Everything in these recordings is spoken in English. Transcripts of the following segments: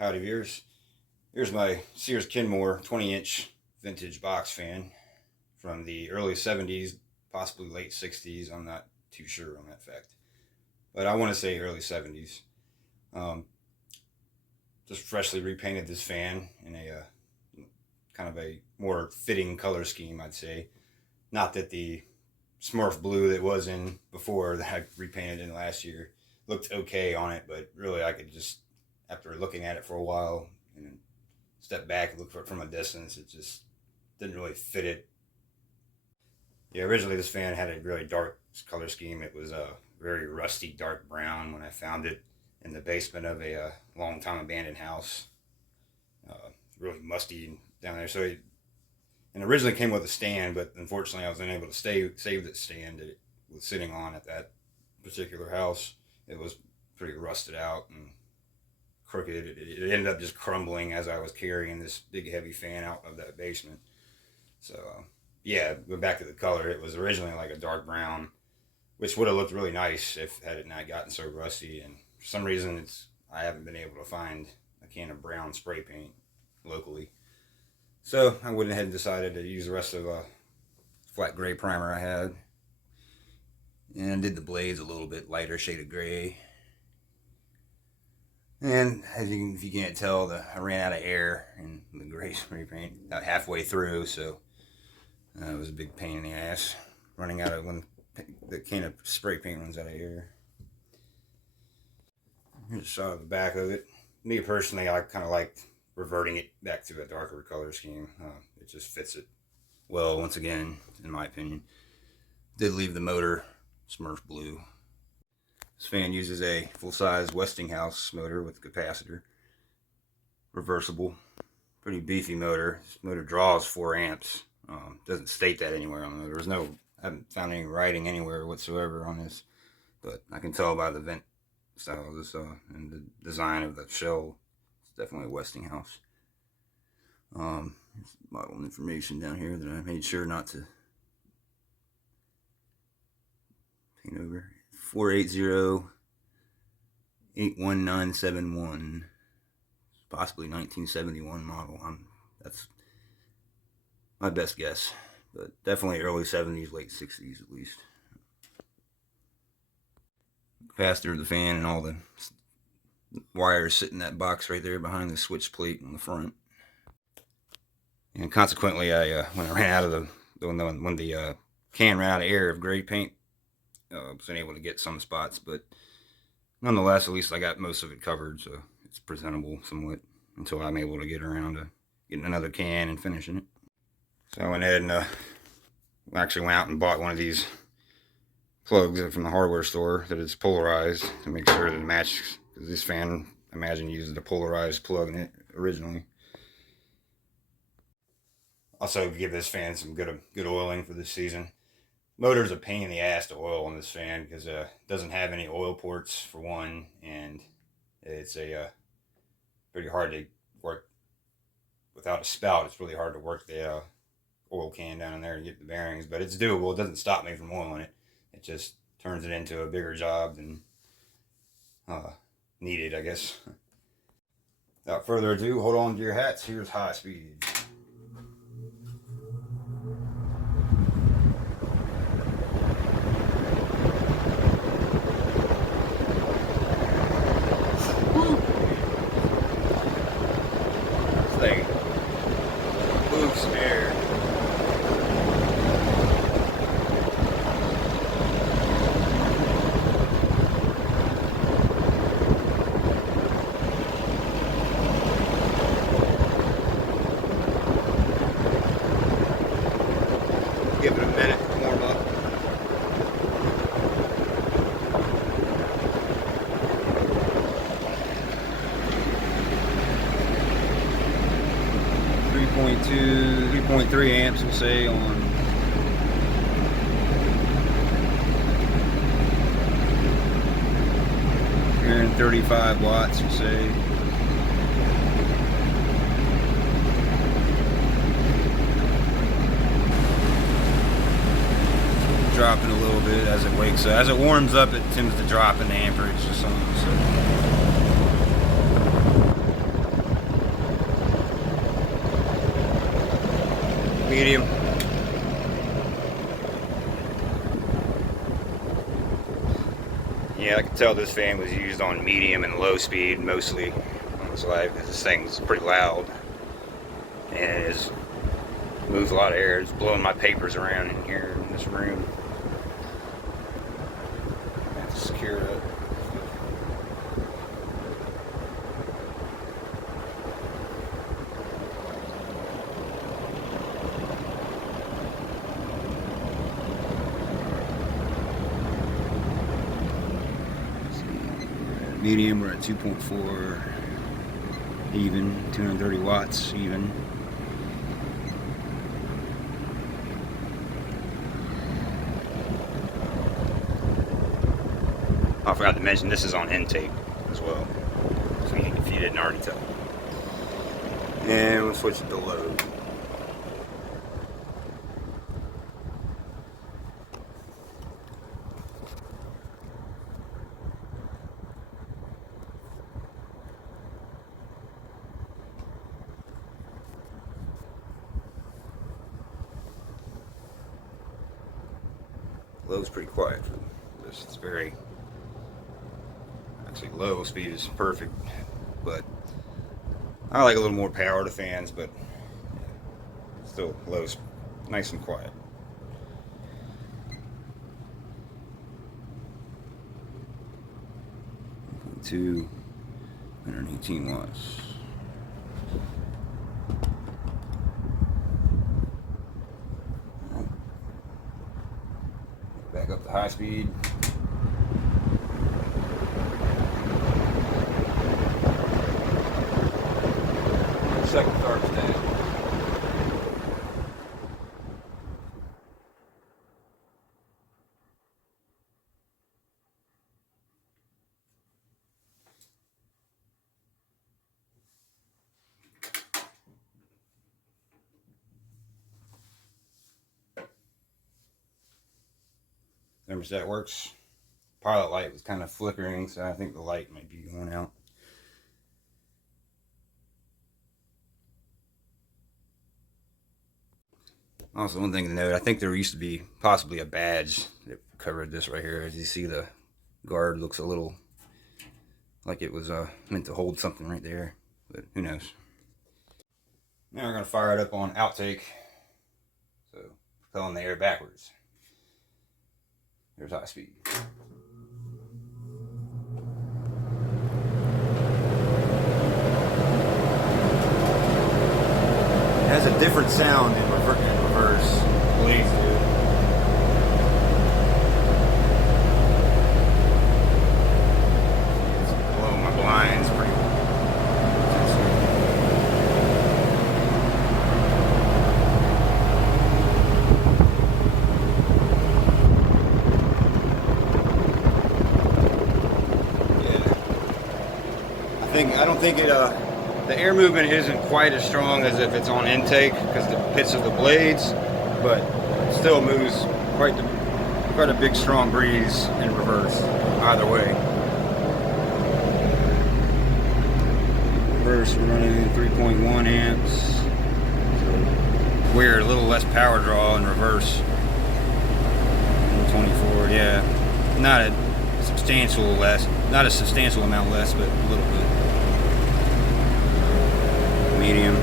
Howdy viewers. Here's my Sears Kenmore 20-inch vintage box fan from the early 70s, possibly late 60s. I'm not too sure on that fact, but I want to say early 70s. Just freshly repainted this fan in a kind of a more fitting color scheme, I'd say. Not that the Smurf blue that was in before that I repainted in last year looked okay on it, but really I could just, after looking at it for a while and step back and look for it from a distance, it just didn't really fit it. Yeah, originally this fan had a really dark color scheme. It was a very rusty dark brown when I found it in the basement of a long time abandoned house. Really musty down there. So it originally came with a stand, but unfortunately I was unable to save the stand that it was sitting on at that particular house. It was pretty rusted out and crooked. It ended up just crumbling as I was carrying this big heavy fan out of that basement. So yeah, going back to the color, it was originally like a dark brown, which would have looked really nice if had it not gotten so rusty. And for some reason I haven't been able to find a can of brown spray paint locally. So I went ahead and decided to use the rest of a flat gray primer I had, and did the blades a little bit lighter shade of gray. And as if you can't tell, I ran out of air in the gray spray paint about halfway through, so it was a big pain in the ass running out of when the can of spray paint runs out of air. Here's a shot of the back of it. Me personally, I kind of liked reverting it back to a darker color scheme. It just fits it well, once again, in my opinion. Did leave the motor Smurf blue. This fan uses a full-size Westinghouse motor with capacitor, reversible, pretty beefy motor. This motor draws 4 amps. Doesn't state that anywhere on the motor. I haven't found any writing anywhere whatsoever on this, but I can tell by the vent style of this and the design of the shell. It's definitely a Westinghouse. There's model information down here that I made sure not to paint over. 480-81971, possibly 1971 model. That's my best guess, but definitely early 70s, late 60s at least. Capacitor of the fan and all the wires sit in that box right there behind the switch plate on the front. And consequently, when I ran out of when the can ran out of air of gray paint, I was unable to get some spots, but nonetheless, at least I got most of it covered, so it's presentable somewhat until I'm able to get around to getting another can and finishing it. So I went ahead and actually went out and bought one of these plugs from the hardware store that is polarized to make sure that it matches, because this fan, I imagine, uses a polarized plug in it originally. Also give this fan some good oiling for this season. Motor's a pain in the ass to oil on this fan because it doesn't have any oil ports for one, and it's pretty hard to work without a spout. It's really hard to work the oil can down in there and get the bearings, but it's doable. It doesn't stop me from oiling it. It just turns it into a bigger job than needed, I guess. Without further ado, hold on to your hats. Here's high speed. Like moves air. Give it a minute to warm up. Three point three amps, we'll say, on 335 watts, we'll say. Dropping a little bit as it wakes up. As it warms up, it tends to drop in the amperage or something. So Medium. Yeah, I can tell this fan was used on medium and low speed mostly. So this thing's pretty loud, and it is, moves a lot of air. It's blowing my papers around in here in this room. I have to secure it. Medium, we're at 2.4 even, 230 watts even. I forgot to mention this is on intake as well, so if you didn't already tell. And we'll switch it to low. Low's pretty quiet for this. It's very, actually low speed is perfect, but I like a little more power to fans, but still low's nice and quiet. 118 watts. Back up to high speed. Second thermostat. Thermostat works. Pilot light was kind of flickering, so I think the light might be going out. Also, one thing to note, I think there used to be possibly a badge that covered this right here. As you see, the guard looks a little like it was meant to hold something right there, but who knows. Now we're going to fire it up on outtake, so propelling the air backwards. There's high speed. It has a different sound in reverse. Please, dude. It's blowing my blinds pretty well. I don't think it, the air movement isn't quite as strong as if it's on intake because the pits of the blades, but it still moves quite a big strong breeze in reverse either way. Reverse, we're running 3.1 amps. So we're a little less power draw in reverse. 124, yeah, not a substantial less, not a substantial amount less, but a little bit. Medium.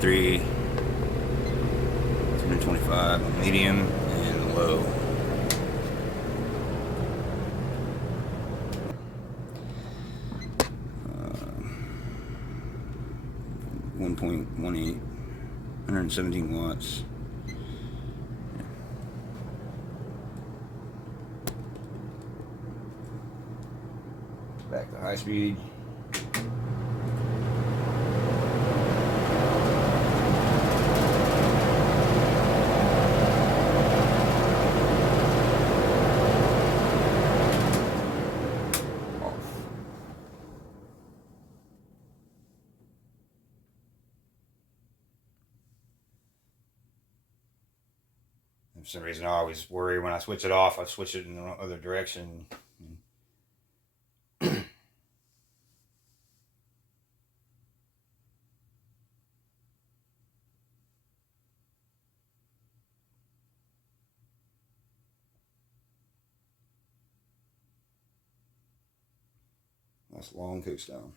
.3, 225 on medium and low. Uh, 1.18, 117 watts. Back to high speed. For some reason, I always worry when I switch it off, I switch it in the other direction. Nice long coat stone.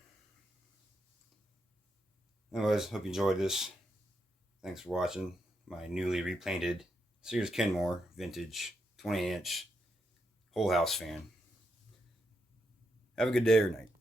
Anyways, hope you enjoyed this. Thanks for watching my newly repainted Sears Kenmore vintage 20-inch whole house fan. Have a good day or night.